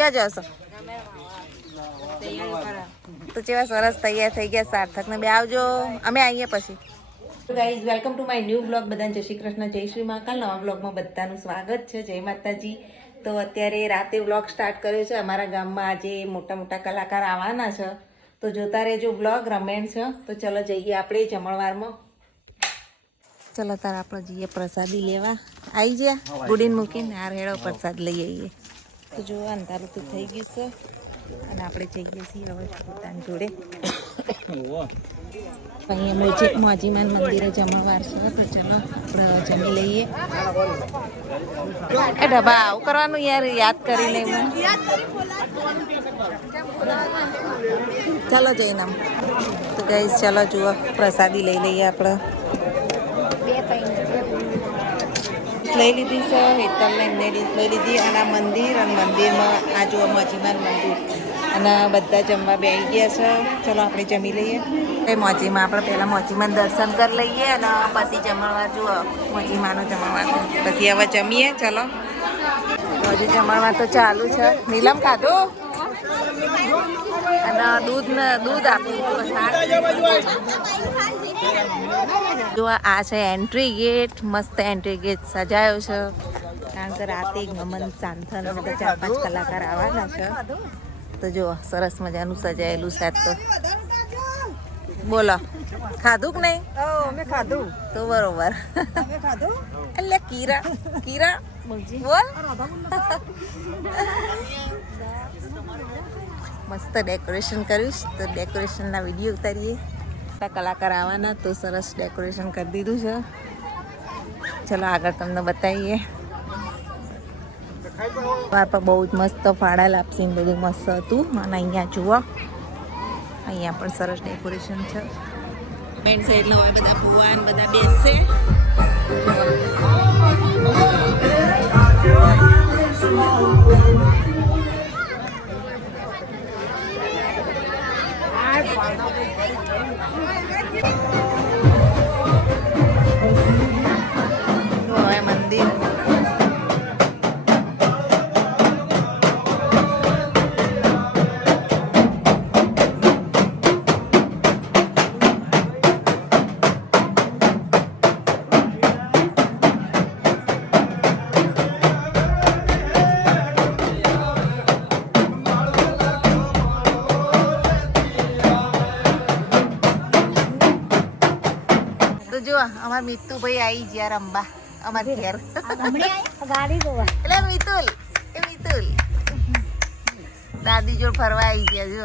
ક્યાં જશો? તો કેવા સરસ તૈયાર થઈ ગયા સાર્થક ને બે આવજો, અમે આવીએ પછી. Guys welcome to my new blog. બધાને જય શ્રી કૃષ્ણ, જય શ્રી મહાકાલ. નવા બ્લોગમાં બધાનું સ્વાગત છે. જય માતાજી. તો અત્યારે રાતે બ્લોગ સ્ટાર્ટ કર્યો છે. અમારા ગામમાં આજે મોટા મોટા કલાકાર આવવાના છે, તો જોતા રહેજો બ્લોગ. રમેણ છે તો ચલો જઈએ આપણે જમણવારમાં. ચલો તાર આપણે જઈએ પ્રસાદી લેવા. આવી ગયા ગુડીને મૂકીને આ રેડો પ્રસાદ લઈ આવીએ. તો જો અંધારું તો થઈ ગયું છે અને આપણે જઈએ છીએ હવે પોતાની જોડે. અહીંયા અમે મોજીમાન મંદિરે જમણવાર છે, તો ચલો આપણે જમી લઈએ. એ ઢબા આવું કરવાનું યાર, યાદ કરી લઈ. ચલો જઈને આમ તો ગાઈસ ચલો જુઓ પ્રસાદી લઈ લઈએ. આપણે લઈ લીધી છે, હેતલને એમને લઈ લીધી. અને આ મંદિર, અને મંદિરમાં આ જુઓ મોજીમાન મંદિર, અને બધા જમવા બેસી ગયા છે. ચલો આપણે જમી લઈએ. એ મોજીમાં આપણે પહેલાં મોજીમાન દર્શન કરી લઈએ અને પછી જમણવાર જુઓ મોજીમાનો જમણવાર. પછી હવે જમીએ. ચલો હજી જમણવાર તો ચાલુ છે. નીલમ ખાધું અને દૂધ આપ્યું. જો આ છે એન્ટ્રી ગેટ. મસ્ત એન્ટ્રી ગેટ સજાયો છે, કારણ કે રાતે ગમન સાંથન બધા 4-5 કલાકાર આવવાના છે. તો જો સરસ મજાનું સજાયેલું છે. તો બોલો ખાધું કે નહીં? અમે ખાધું તો બરોબર. એટલે કીરા બોલ. મસ્ત ડેકોરેશન કરીશ, તો ડેકોરેશનના વિડીયો ઉતારીએ. કલાકાર આવવાના તો સરસ ડેકોરેશન કરી દીધું છે. ચલો આગળ તમને બતાવીએ. પર બહુ જ મસ્ત ફાળા લાપસી ને બધું મસ્ત હતું. અને અહીંયા જુઓ અહીંયા પણ સરસ ડેકોરેશન છે. બેન સાઈડનો હોય બધા ભુવાન બધા બેસશે. મંદિર જો અમાર મિતુભાઈ આવી ગયા રંબા અમાર ઘેર. એટલે મિતુલ દાદી જોડ ફરવા આવી ગયા જો.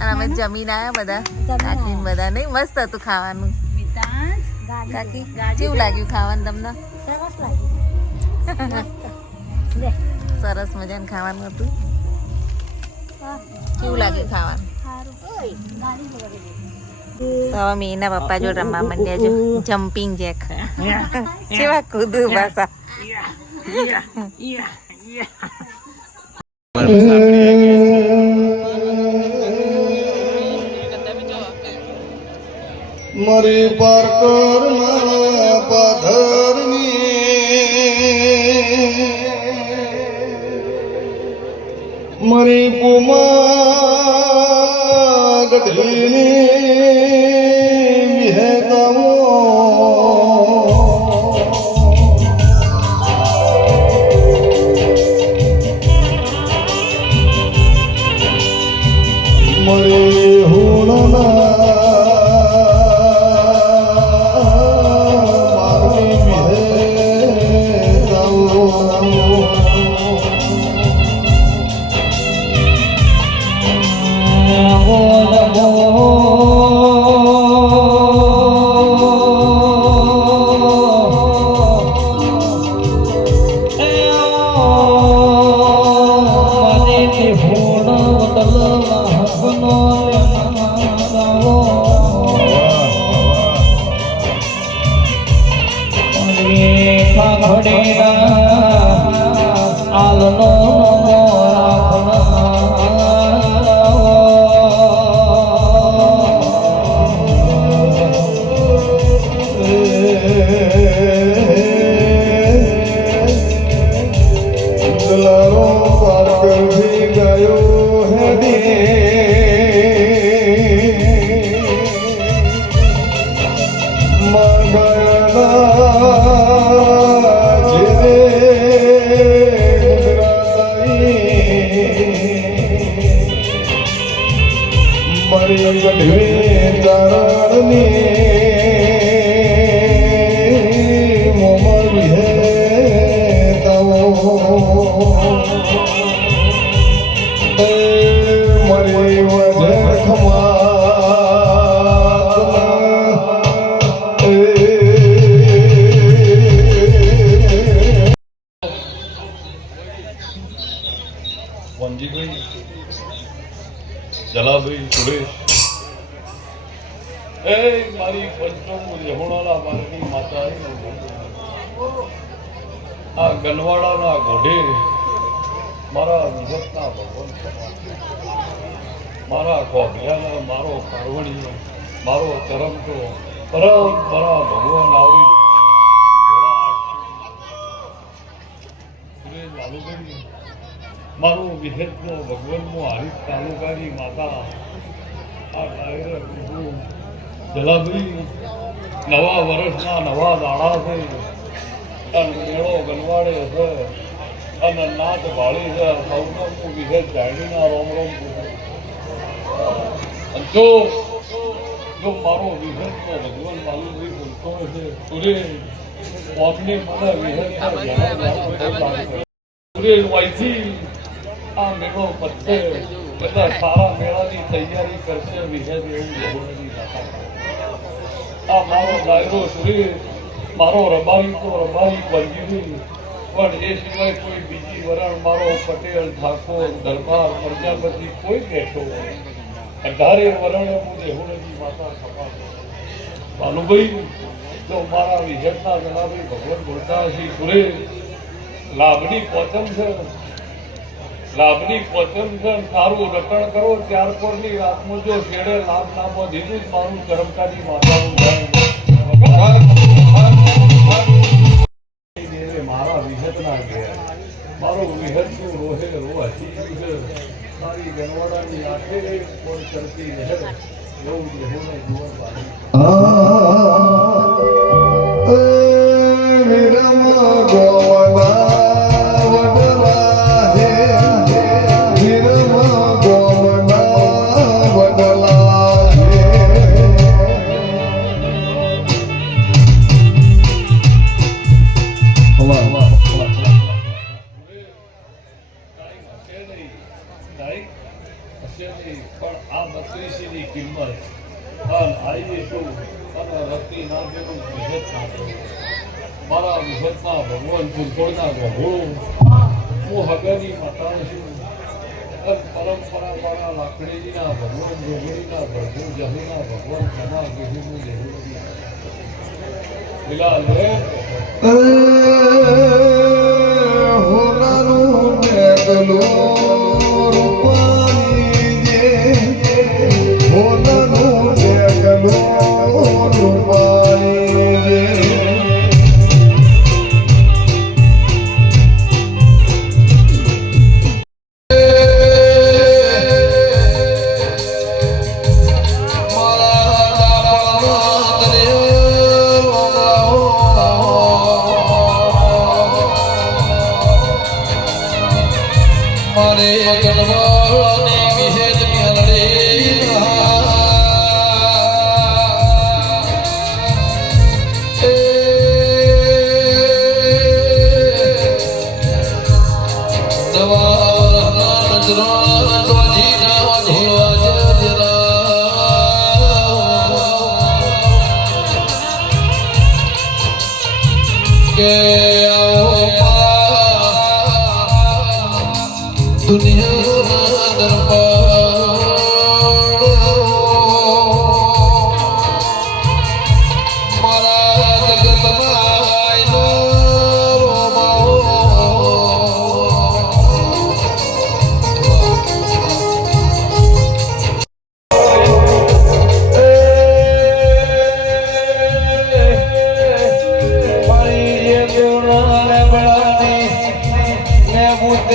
અને અમે જમીન આવ્યા બધા કાકી બધા. નહીં મસ્ત હતું ખાવાનું. કાકી કેવું લાગ્યું ખાવાનું તમને? સરસ મજાનું ખાવાનું હતું. કેવું લાગ્યું ખાવાનું? તો હવે મીના પપ્પા જોડે રમવા માંડ્યા છે. જમ્પિંગ જેક કેવા કૂદું પાછા. મરી પારકર ના પાધરની મરી પુમા ગઢીની લારો પારકરથી ગયો હેડી મગના જેરે ગુજરાતાઈ મારી ગઢવી ચારણની વંજીભાઈ જલાભાઈ સુરેશ એ મારી પંચમ રેહોણાલા મારની માતા આ ગનવાડાના ઘોડે મારા વિગતના ભગવાન મારા કોભિયાના મારો કારવણી મારો ચરમતો પરંપરા ભગવાન આવી સુરેશ લાલુભાઈ મારું વિહેતનો ભગવાનનો હારીફ તાલુકાની માતા આ ડાયર જલાભાઈ નવા વર્ષના નવા દાડા છે અને મેળો ગનવાડે છે અને નાચ ભાળી છે સૌને હું વિહેત જાણીના રોમ રોમ જો મારો વિહેતનો ભગવાન લાલુભાઈ બોલતો છે સુરેશ મોતની મને વિહેતના સુરેશ વાયથી આ મેળો પતશે બધા સારા મેળાની તૈયારી કરશે વિહેત એવું જરૂરી આ મારો ડાયરો સુરેશ મારો રબારી તો રબારી બંજીવી પણ એ સિવાય કોઈ બીજી વરણ મારો પટેલ ઠાકોર દરબાર પ્રજાપતિ કોઈ બેઠો 18 વરણ હું દેહુણની માતા સપા ભાનુભાઈ જો મારા વિહેતના જણાવી ભગવાન બોલતા શ્રી સુરેશ લાભની પોચમ છે લાભની પોચમ છે સારું રટણ કરો ત્યાર પરની રાતમાં જો શેડે લાભ નામો દીધું જ મારું કરમતાની માતાનું મારા વિહતના ઘેર મારો વિહતનું રોહે રો હસી છે મારી ગનવાડાની આંખે કોણ કરતી રહે એવું દેહોને જીવન પાડી પણ આ 32 ની કિંમત આવી શું અને રત્તી ના જેવું વિહેત ના મારા વિહેતમાં ભગવાન ફૂલકોળના ગોળું હું હગની માતા છું પરંપરા મારા લાકડીના ભગવાન જોગણીના ભગવાન જહીના ભગવાન ખમા ગીહીનું દેહુની બિલાલ રે હોનારું મેઘલું દુનિયા દરબાર મારા જગતમાં રોમાઓ મારી ગુણ બળાની ને બુદ્ધ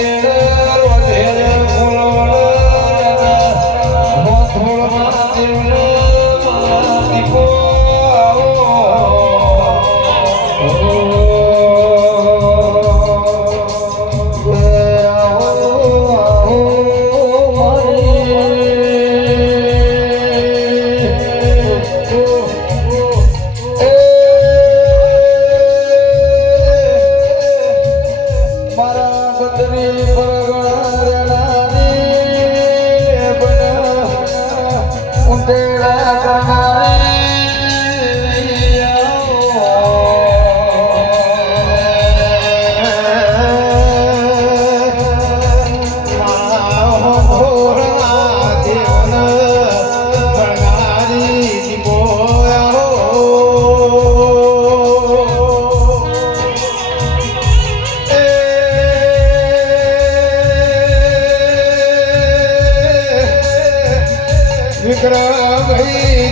વિક્રમ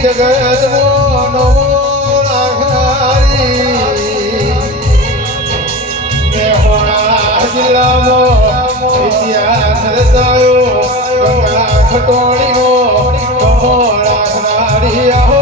જગત મોનો લાખારી મેહોણા જિલ્લામાં ઇતિહાસ રચાયો ગંગા ખટોળીનો કહો રાખનારી આહો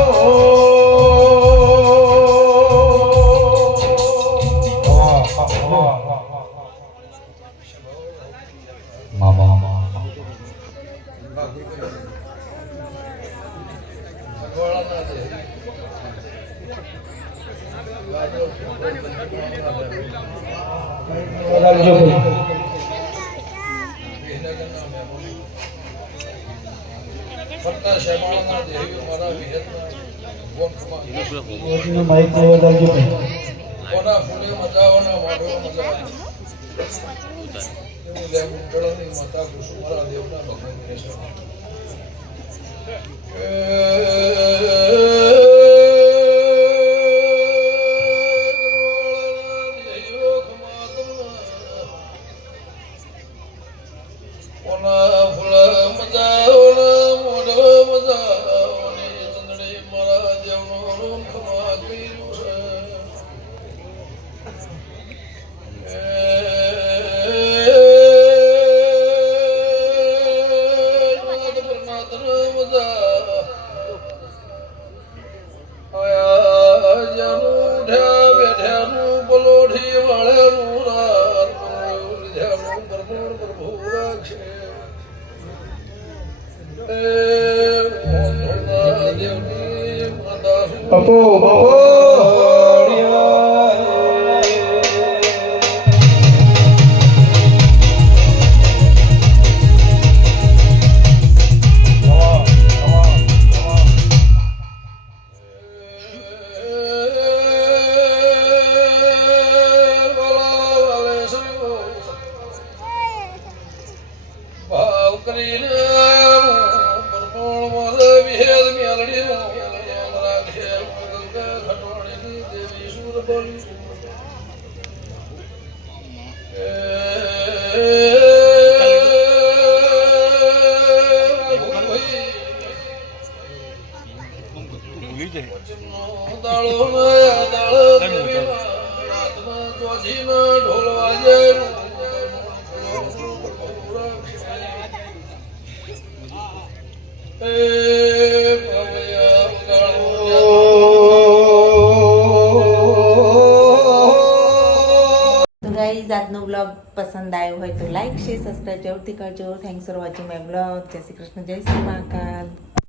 આજનો બ્લોગ પસંદ આવ્યો હોય તો લાઈક શેર સબસ્ક્રાઈબ જરૂરથી કરજો. Thanks for watching my blog. જય શ્રી કૃષ્ણ, જય શ્રી મહાકાલ.